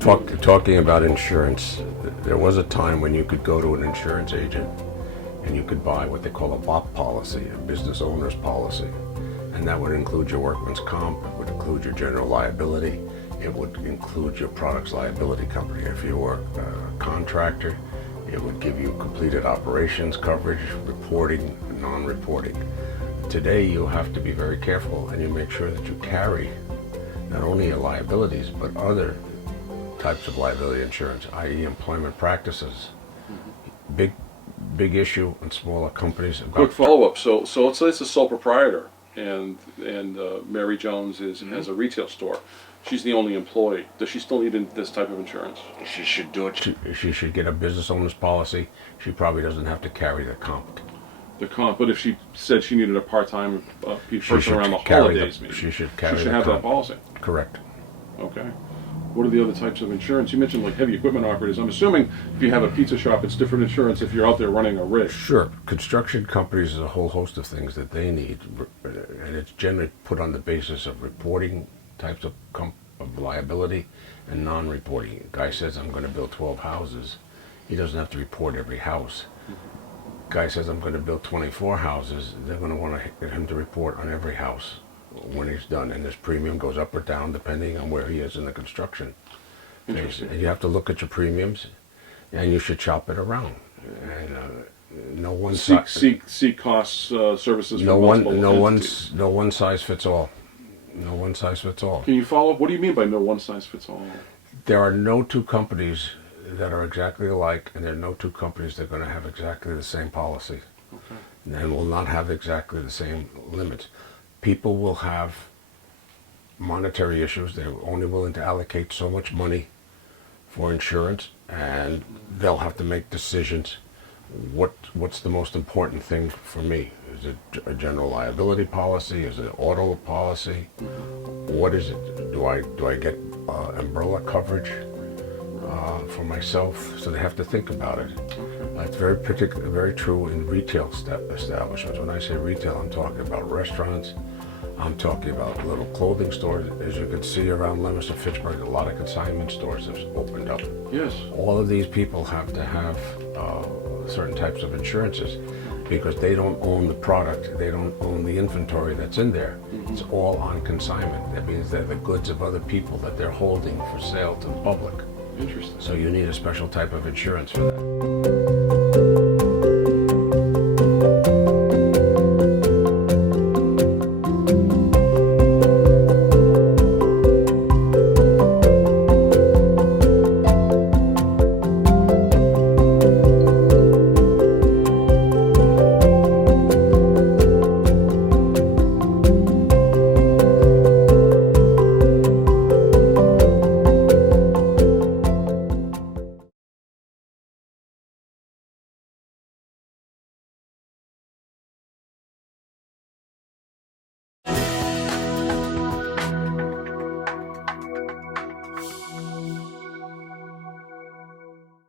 Talking about insurance, there was a time when you could go to an insurance agent and you could buy what they call a BOP policy, a business owner's policy. And that would include your workman's comp, it would include your general liability, it would include your product's liability company. If you were a contractor, it would give you completed operations coverage, reporting, non-reporting. Today you have to be very careful and you make sure that you carry not only your liabilities but other types of liability insurance, i.e. employment practices. Big issue in smaller companies. Quick follow-up. So let's say it's a sole proprietor, and Mary Jones has a retail store. She's the only employee. Does she still need this type of insurance? She should do it. She should get a business owner's policy. She probably doesn't have to carry the comp. The comp, but if she said she needed a part-time person around the holidays, maybe she should have that policy. Correct. Okay. What are the other types of insurance? You mentioned like heavy equipment operators. I'm assuming if you have a pizza shop, it's different insurance if you're out there running a rig. Sure. Construction companies, there's a whole host of things that they need, and it's generally put on the basis of reporting types of liability and non-reporting. A guy says, I'm going to build 12 houses. He doesn't have to report every house. Guy says, I'm going to build 24 houses. They're going to want to get him to report on every house when he's done, and his premium goes up or down depending on where he is in the construction phase. And you have to look at your premiums, and you should shop it around. And no one seek costs, services. No one size fits all. No one size fits all. Can you follow up? What do you mean by no one size fits all? There are no two companies that are exactly alike, and there are no two companies that are going to have exactly the same policy. Okay. And will not have exactly the same limits. People will have monetary issues. They're only willing to allocate so much money for insurance, and they'll have to make decisions. What's the most important thing for me? Is it a general liability policy? Is it an auto policy? What is it? Do I get umbrella coverage for myself? So they have to think about it. It's very true in retail establishments. When I say retail, I'm talking about restaurants. I'm talking about little clothing stores. As you can see around Leominster, Fitchburg, a lot of consignment stores have opened up. Yes. All of these people have to have certain types of insurances because they don't own the product. They don't own the inventory that's in there. It's all on consignment. That means they're the goods of other people that they're holding for sale to the public. Interesting. So you need a special type of insurance for that.